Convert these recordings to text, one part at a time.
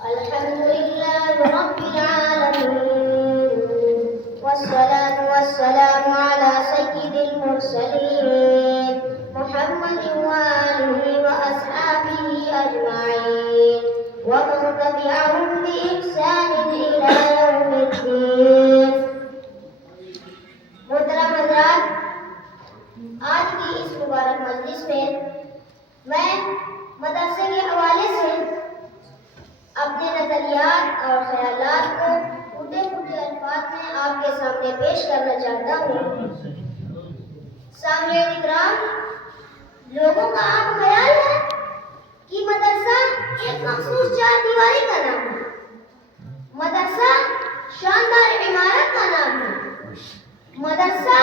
الحمد لله رب العالمين والصلاة والسلام على سيد المرسلين محمد وآله وأصحابه أجمعين ومن تبعهم بإحسان إلى يوم الدين. محترم حضرات، آج کی اس مبارک مجلس میں مدرسے کے حوالے سے اپنے نظریات اور خیالات کو ٹوٹے پھوٹے الفاظ میں آپ کے سامنے پیش کرنا چاہتا ہوں. سامعین اکرام، لوگوں کا عام خیال ہے کہ مدرسہ ایک مخصوص چار دیواری کا نام ہے، مدرسہ شاندار عمارت کا نام ہے، مدرسہ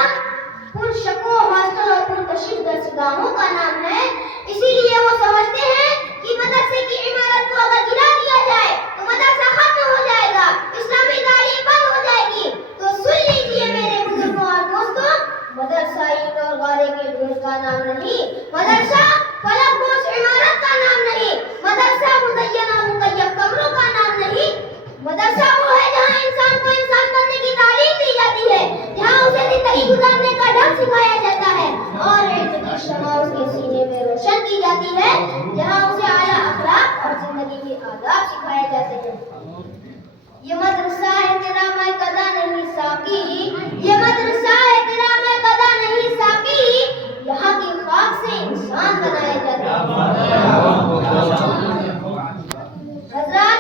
پر شکو حاصل اور پر کشش درسگاہوں کا نام ہے. اسی لیے وہ سمجھتے ہیں کہ مدرسے کی عمارت کو اگر گرا دیا جائے تو مدرسہ ختم ہو جائے گا، اسلامی تعلیم بند ہو جائے گی. تو سن لیجیے میرے بزرگوں اور دوستوں، مدرسہ اینٹ اور غارے کے ڈھیر کا نام نہیں، مدرسہ فلک بوس عمارت کا نام نہیں، مدرسہ مزینہ مکیف کمروں کا نام نہیں. مدرسہ وہ ہے جہاں انسان کو انسان بننے کی تعلیم دی جاتی ہے، جہاں اسے زندگی گزارنے کا ڈھنگ سکھایا جاتا ہے اور علم کی شمع اس کے سینے میں روشن کی جاتی ہے، جہاں اسے اعلیٰ اخلاق اور زندگی کے آداب سکھائے جاتے ہیں. یہ مدرسہ ہے تیرا میں قدا نہیں ساقی، یہ مدرسہ ہے تیرا میں قدا نہیں ساقی، یہاں کی خاک سے انسان بنائے جاتے ہیں. حضرات،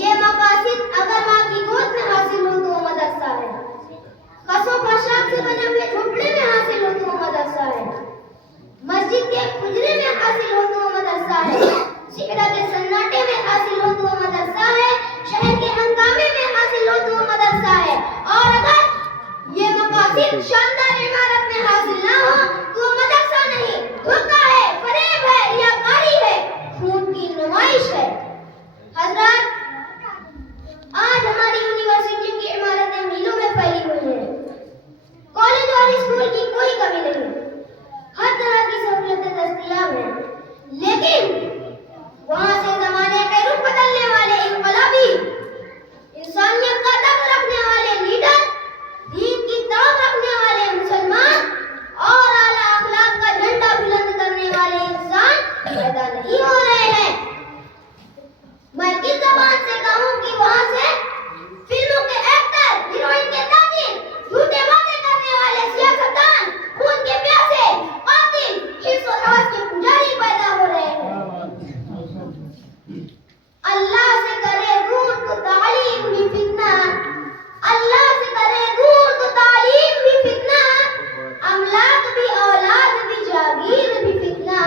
یہ مقاصد اگر ماں کی گود میں حاصل ہو تو وہ مدرسہ ہے، خس و خاشاک سے بنے ہوئے جھوپڑے میں حاصل ہو تو وہ مدرسہ ہے، مسجد کے حجرے میں حاصل ہو تو وہ مدرسہ ہے، صحرا کے سناٹے میں حاصل ہو تو وہ مدرسہ ہے، شہر کے ہنگامے میں حاصل ہو تو وہ مدرسہ ہے. اور اگر یہ مقاصد شاندار عمارت میں حاصل نہ ہو تو وہ مدرسہ نہیں، دھوکہ ہے، فریب ہے، ریاکاری ہے، خون کی نمائش ہے. حضرات، آج ہماری یونیورسٹی کی عمارتیں میلوں میں پھیلی ہوئی ہیں، کالج اور اسکول کی کوئی کمی نہیں، ہر طرح کی سہولتیں دستیاب ہیں، لیکن وہاں سے زمانے کے رخ بدلنے والے انقلابی، انسانیت کا درد رکھنے والے لیڈر، دین کی تاب رکھنے والے مسلمان اور اعلیٰ اخلاق کا جھنڈا بلند کرنے والے انسان پیدا نہیں ہو رہے ہیں. میں کس زبان سے کہوں کہ وہاں سے فلموں کے ایکٹر، ہیروئن کے تاجر، جھوٹے وعدے کرنے والے سیاستدان، خون کے پیاسے، قاتل، حرص و حوث کے پجاری پیدا ہو رہے ہیں. اللہ سے کرے دور تو تعلیم بھی فتنہ، اللہ سے کرے دور تو تعلیم بھی فتنہ، املاک بھی اولاد بھی جاگیر بھی فتنہ،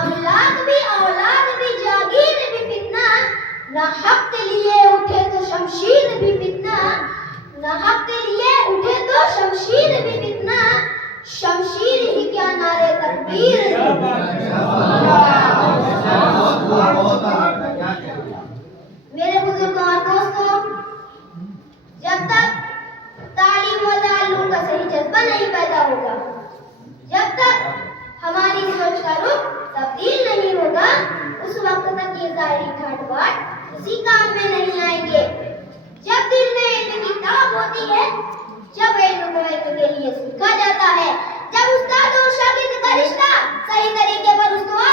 املاک بھی اولاد بھی جاگیر بھی فتنہ، نہ حق کے لیے اٹھے تو شمشیر بھی فتنہ، نہ حق کے لیے اٹھے تو شمشیر بھی فتنہ، شمشیر ہی کیا نعرے تکبیر. میرے بزرگوں اور دوستوں، جب تک تعلیم و تعلم کا صحیح جذبہ نہیں پیدا ہوگا، جب تک ہماری سوچ کا رخ تبدیل نہیں ہوگا، اس وقت تک یہ ظاہری ٹھاٹ باٹ کسی کام میں نہیں آئیں گے. جب دل میں علم کی تاب ہوتی ہے، جب علم کو علم کے لیے سیکھا جاتا ہے، جب استاد اور شاگرد کا رشتہ صحیح طریقے پر استوار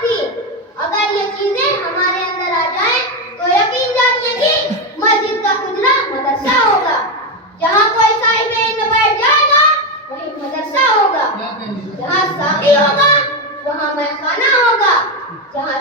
تھی. اگر یہ چیزیں ہمارے اندر آ جائیں تو یقین جانیے کہ مسجد کا حجرہ مدرسہ ہوگا. جہاں کوئی صاحب علم بیٹھ جائے گا وہی مدرسہ ہوگا. جہاں ساقی ہوگا وہاں میخانہ ہوگا. جہاں